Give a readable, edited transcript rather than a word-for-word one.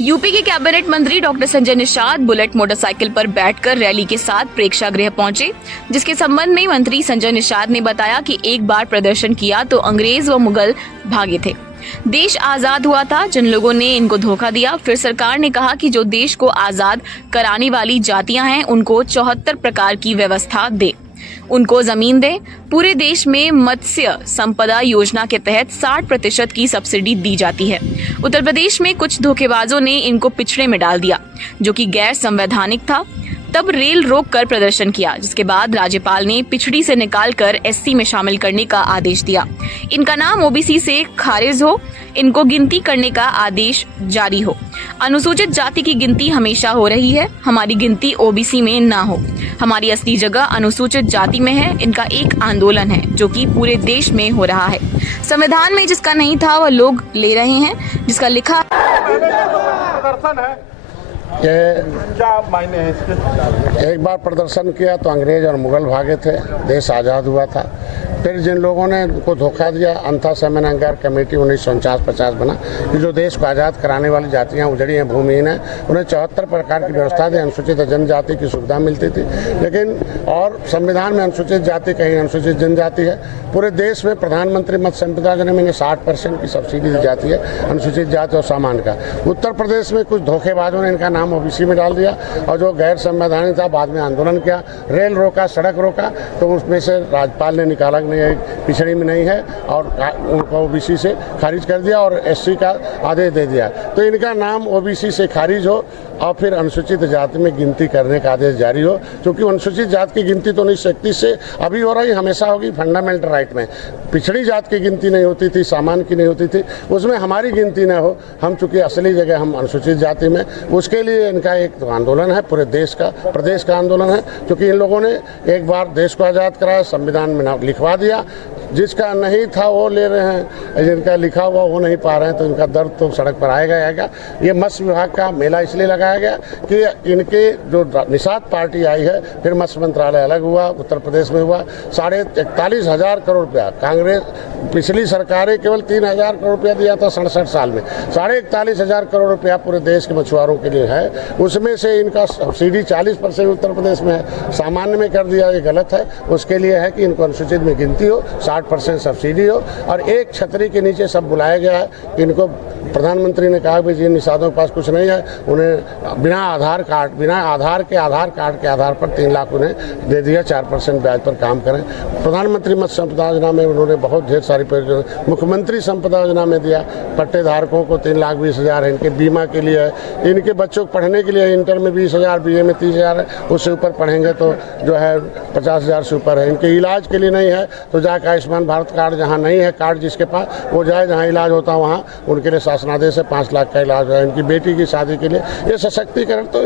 UP के cabinet मंत्री doctor Sanjay Nishad bullet motorcycle पर बैठकर रैली के साथ प्रेक्षागृह पहुंचे, जिसके संबंध में मंत्री संजय निषाद ने बताया कि एक बार प्रदर्शन किया तो अंग्रेज व मुगल भागे थे। देश आजाद हुआ था, जिन लोगों ने इनको धोखा दिया। फिर सरकार ने कहा कि जो देश को आजाद कराने वाली जातियां हैं उनको 74 प्रकार की व्यवस्था दे, उनको जमीन दे। पूरे देश में मत्स्य संपदा योजना के तहत 60% की सब्सिडी दी जाती है। उत्तर प्रदेश में कुछ धोखेबाजों ने इनको पिछड़े में डाल दिया, जो कि गैर संवैधानिक था। तब रेल रोक कर प्रदर्शन किया, जिसके बाद राज्यपाल ने पिछड़ी से निकालकर एससी में शामिल करने का आदेश दिया। इनका नाम ओबीसी से खारिज हो, इनको गिनती करने का आदेश जारी हो। अनुसूचित जाति की गिनती हमेशा हो रही है, हमारी गिनती ओबीसी में ना हो। हमारी असली जगह अनुसूचित जाति में है। इनका एक आंदोलन है जो कि पूरे देश में हो रहा है। संविधान में जिसका नहीं था वह लोग ले रहे हैं, जिसका लिखा प्रदर्शन है क्या मायने हैं इसके? एक बार प्रदर्शन किया तो अंग्रेज और मुगल भागे थे, देश आज़ाद हुआ था। फिर जिन लोगों ने उनको धोखा दिया, अंथा सेमेनगर कमेटी 1949-50 बना कि जो देश को आज़ाद कराने वाली जातियां उजड़ी हैं, भूमिहीन हैं, उन्हें 74 प्रकार की व्यवस्था दी, अनुसूचित जनजाति की सुविधा मिलती थी। लेकिन और संविधान में अनुसूचित जाति कहीं अनुसूचित जनजाति है। पूरे देश में प्रधानमंत्री मत्स्य संपदा योजना में 60% की सब्सिडी दी जाती है अनुसूचित जाति और सामान्य का। उत्तर प्रदेश में कुछ धोखेबाजों ने इनका नाम ओबीसी में डाल दिया और जो गैर संवैधानिक था बाद में आंदोलन किया, रेल रोका, सड़क रोका, तो उसमें से राज्यपाल ने निकाला नहीं, पिछड़ी में नहीं है और उनको ओबीसी से खारिज कर दिया और एससी का आदेश दे दिया। तो इनका नाम ओबीसी से खारिज हो और फिर अनुसूचित जाति में गिनती करने का आदेश जारी हो, क्योंकि अनुसूचित जाति की गिनती तो 1931 से अभी हो रही, हमेशा होगी। फंडामेंटल राइट में पिछड़ी जाति की गिनती नहीं होती थी, सामान्य की नहीं होती थी, उसमें हमारी गिनती न हो। हम चूंकि असली जगह हम अनुसूचित जाति में, उसके लिए इनका एक आंदोलन है, पूरे देश का, प्रदेश का आंदोलन है। क्योंकि इन लोगों ने एक बार देश को आज़ाद कराया, संविधान में नाम लिखवा दिया, जिसका नहीं था वो ले रहे हैं, जिनका लिखा हुआ वो नहीं पा रहे हैं, तो इनका दर्द तो सड़क पर आएगा। ये मत्स्य विभाग का मेला इसलिए लगाया गया कि इनके जो निषाद पार्टी आई है, फिर मत्स्य मंत्रालय अलग हुआ, उत्तर प्रदेश में हुआ। 41,500 करोड़ रुपया कांग्रेस पिछली सरकारें केवल 3,000 करोड़ रुपया दिया था 67 साल में। 41,500 करोड़ रुपया पूरे देश के मछुआरों के लिए है। उसमें से इनका सब्सिडी 40% उत्तर प्रदेश में है, सामान्य में कर दिया, ये गलत है। उसके लिए है कि इनको अनुसूचित में गिनती हो, 60% सब्सिडी हो और एक छतरी के नीचे सब बुलाया गया है। इनको प्रधानमंत्री ने कहा कि जिन निषादों के पास कुछ नहीं है उन्हें बिना आधार के आधार पर 3 लाख उन्हें दे दिया, 4% ब्याज पर काम करें। प्रधानमंत्री मत्स्य संपदा योजना में उन्होंने बहुत ढेर सारी परियोजना, मुख्यमंत्री संपदा योजना में दिया, पट्टे धारकों को 3,20,000 है, इनके बीमा के लिए है, इनके बच्चों को पढ़ने के लिए इंटर में 20,000, बीए में 30,000 है, उससे ऊपर पढ़ेंगे तो जो है 50,000 से ऊपर है। इनके इलाज के लिए नहीं है तो जाकर आयुष्मान भारत कार्ड जहाँ नहीं है, कार्ड जिसके पास वो जाए, जहाँ इलाज होता है वहाँ उनके लिए शासनादेश से 5 लाख का इलाज है। इनकी बेटी की शादी के लिए ये सशक्तिकरण तो